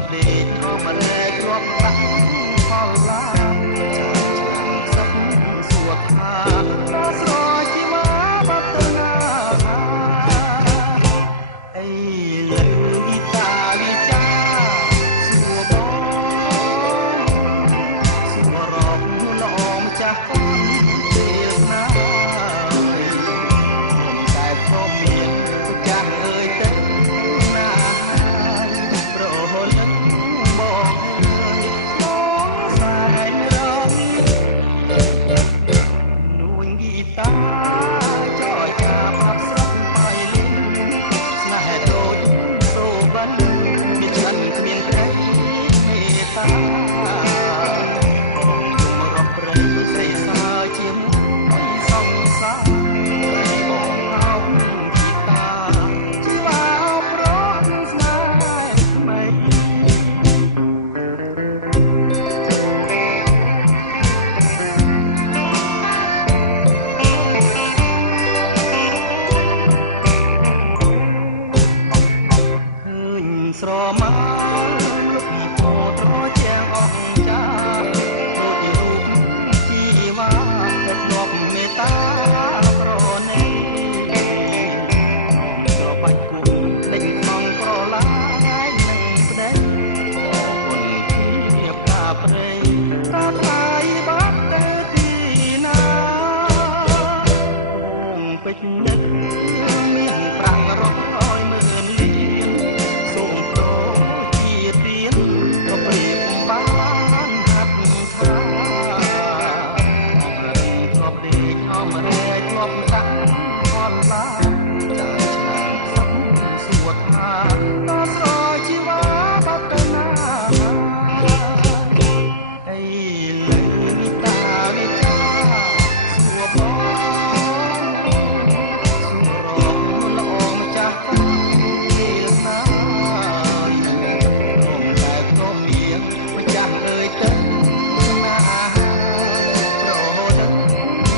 ប់ដេកធម្មរែករាប់តាំងផលឡាសុខសួរថាដល់ស្រជីវ៉ាបាត់ទៅណាអីលើអ៊ីតាលីចាសួរបងសួររកល្អម្ចាស់កូនពេលណាតែក៏មានចាស់អើយទៅណាប្រហលឹងបងអើយបងសែងរងនួនហ្គីតាចោចាប្រាប់ស្រស់បាយលិនស្នេហ៍ដូចសូបិនមានฉันគ្មានក្តីមេត្តាបងយំរត់ព្រៃស្រីសើជាមួយសង្សារបងហៅហ្គីតាជីវ៉ាប្រត់ស្នេហ៍ថ្មីឃើញស្រមាលោកពីពោត្រជាងអស់ចាដូចរូបជីវ៉ាដែលធ្លាប់មេត្តាប្រណីស្របាច់គុំដេញខំប្រឡាយនឹងស្ដីអរគុណភាពតាព្រៃតាថ្លៃបាត់ទៅទីណាបងពេជ្រនឹកមានប្រាំង100ម៉ឺនលានសូមតោជាទៀនក៏ព្រៀបបានហាត់ថាអងរីធ្លាប់ដេកអមរែកធ្លាប់តាំងផលឡាចាឆ្នាំសុខសួរថាដល់ស្រជីវ៉ាបាត់ទៅណាអីលើតាវិចាសួរបងសួររកល្អម្ចាស់កូនពេលណាខ្ញុំតែក៏មានម្ចាស់អើយទៅណាប្រហូត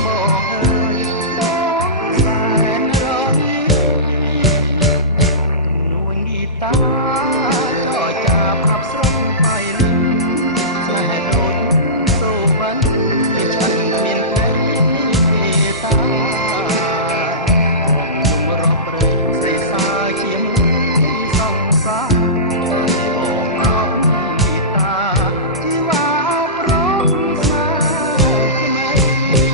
បងអើយបងសែនរងនួនហ្គីតាចោចាប្រាប់ស្រស់បាយលិនស្នេហ៍ដូចសូបិនដែលฉันគ្មានក្តីមេត្តាយំរស់ព្រៃស្រីសើជាមួយសង្សារបងអោហ្គីតាជីវ៉ាប្រត់ស្នេហ៍ថ្មី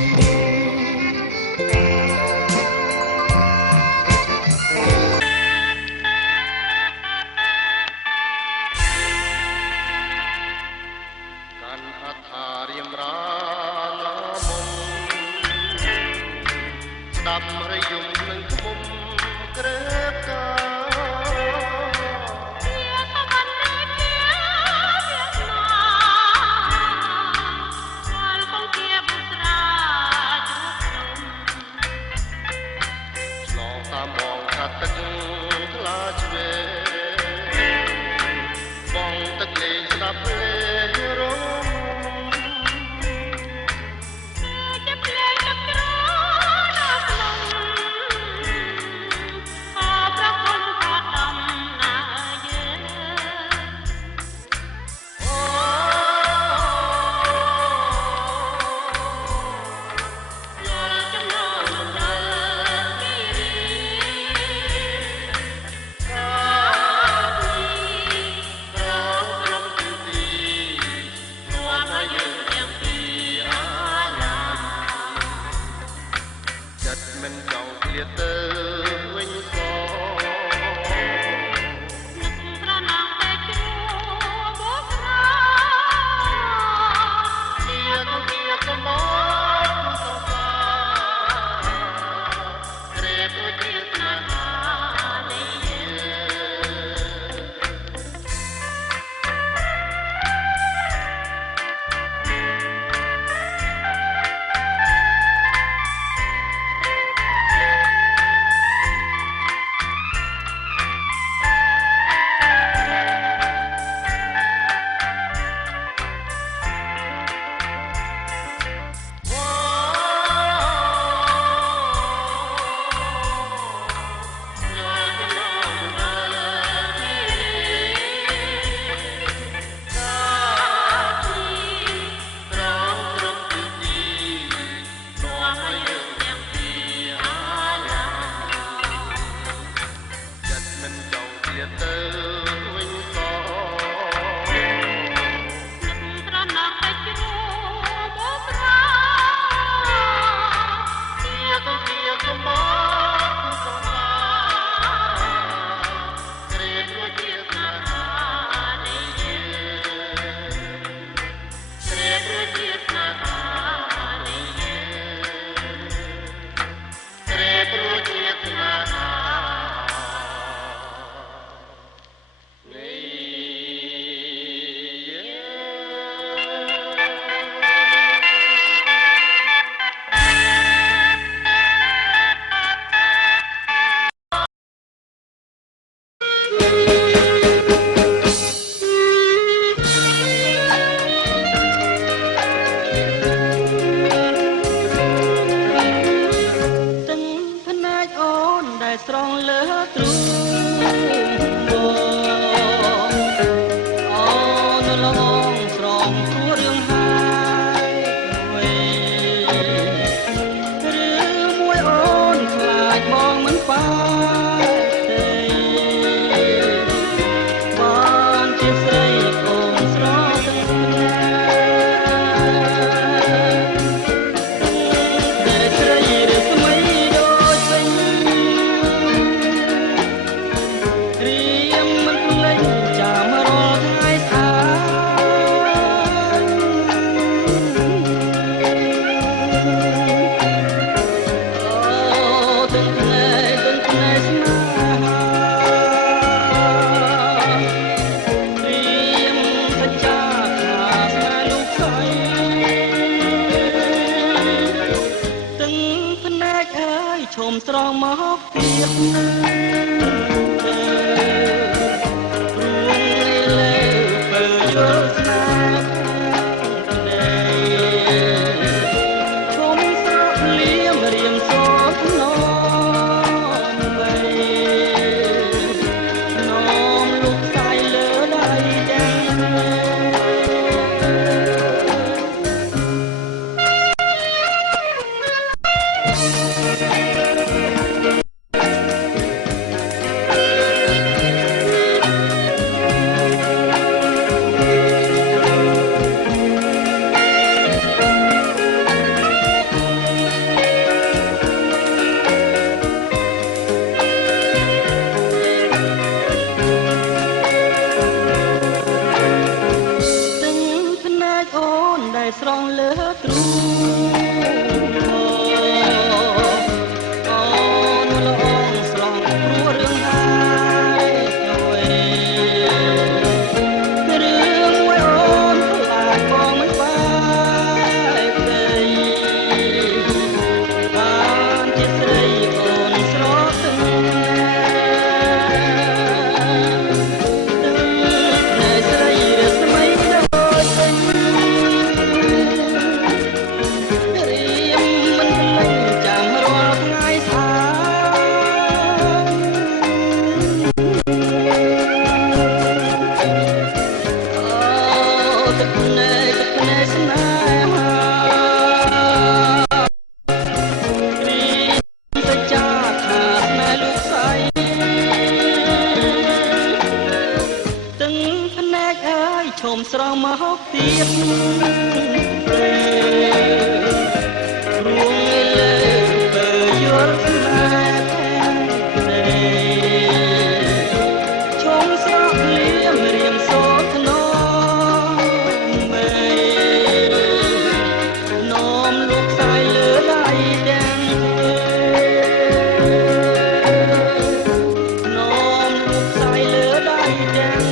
សូមស្រង់មកទៀតរួងលើទៅយល់ស្នេហ៍ទេជុំស្រស់លៀមរៀមសូត្រនោមមេនោមលោកស្រីលើដៃទាំងនោមលោកស្រីលើដៃទាំង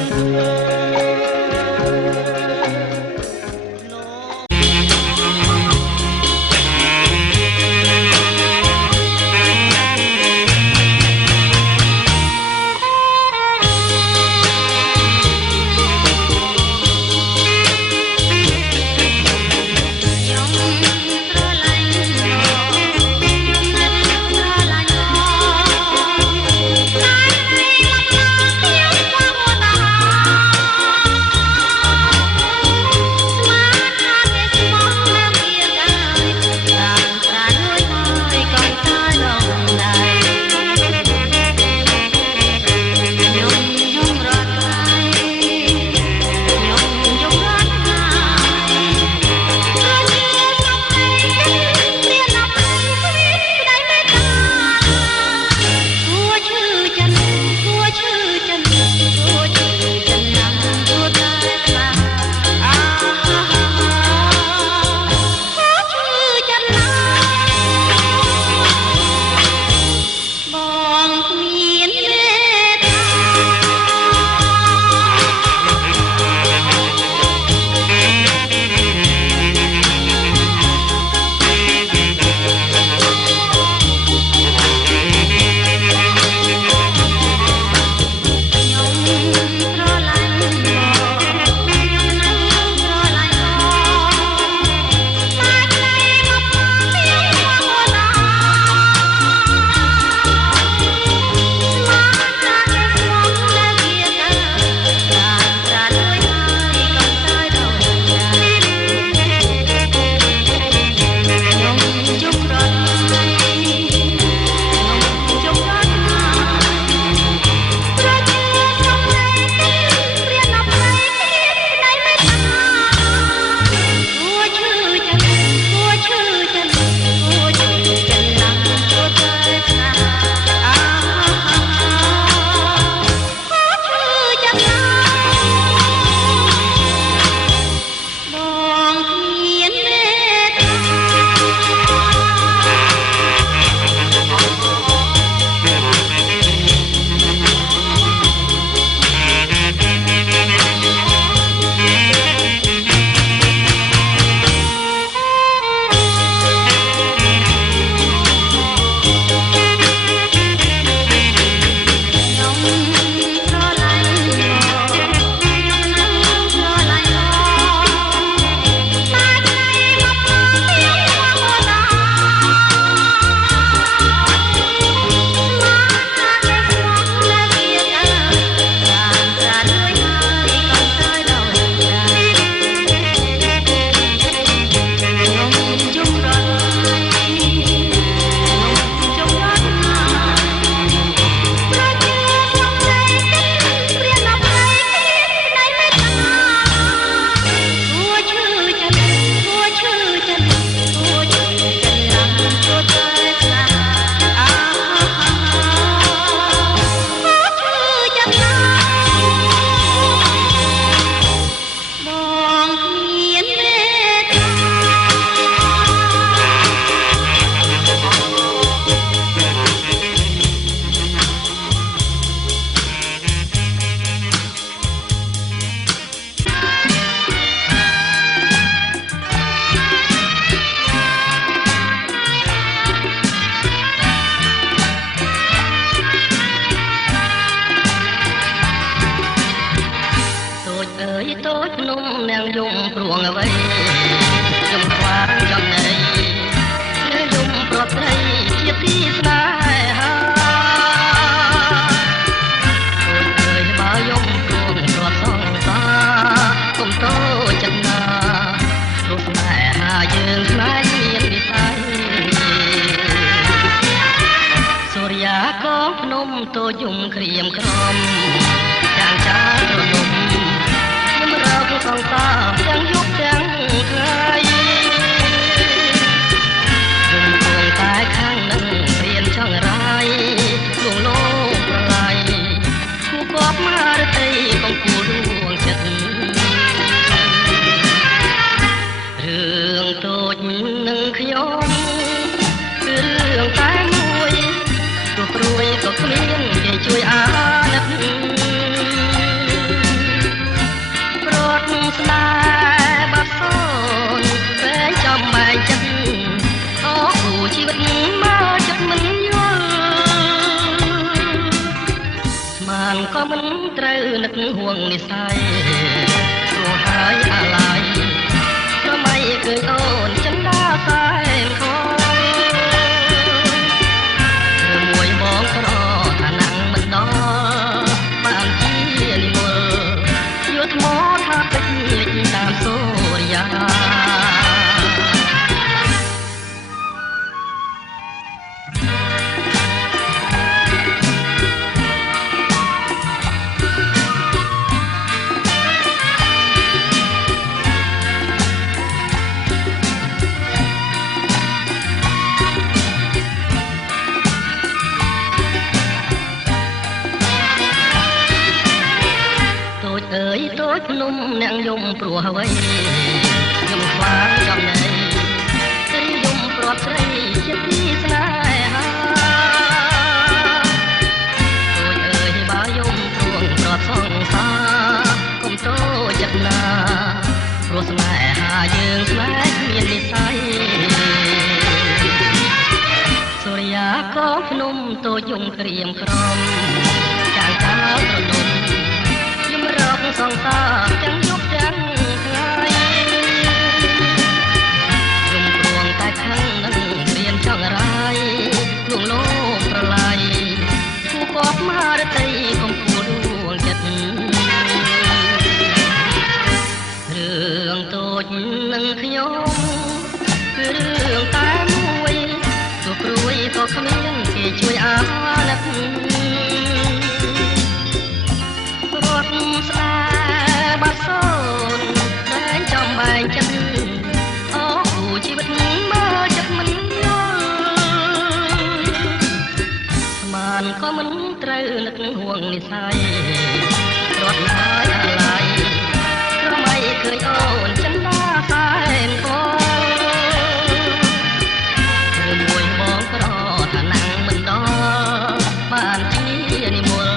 តូចយំក្រៀមក្រំយ៉ាងចារលំខ្ញុំរកសង នឹកห่วงនិស័យព្រោះហើយអាឡ័យប្រមៃឃើញអូនចិនដាសែនខឬមួយបងក្រថាណាំងមិនដល់បានជានិមលយល់ថ្មថាពេចលិចតាមសូរិយាអើយតូចភ្នំអ្នកយំព្រោះអ្វីយំខ្វាងចំណៃស្រីយំព្រាត់ស្រីជាទីស្នេហាតូចអើយបើយំព្រួងព្រាត់សងសាកុំតូចចិត្តណាព្រោះស្នេហាយើងស្នេហ៍មាននិស័យសូរិយាក៏ភ្នំតូចយំក្រៀមក្រំចាងចោលត្រនំសងសាទាំងយប់ទាំងថ្ងៃរំព្រួងតែខឹងនឹងរៀនចង់រាយលួងលោមប្រឡាយគូកប់មហារតីកំពូលដួងចិត្តរឿងតូចនឹងខ្ញុំគឺរឿងតែមួយទោះព្រួយក៏គ្មានគេជួយអាណិតស្ដាបាត់សូនតែចំបែងចិត្តអូជីវិតមើលចិត្តមិនយល់ស្មានក៏មិនត្រូវនឹកห่วงនិស័យរត់ហើយអាឡ័យប្រមៃឃើញអូនចិនដាសែនគឬមួយបងក្រថាណាំងមិនដល់បានជានិមល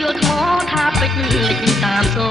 យល់ថ្មថាពេចលិចតាមសូ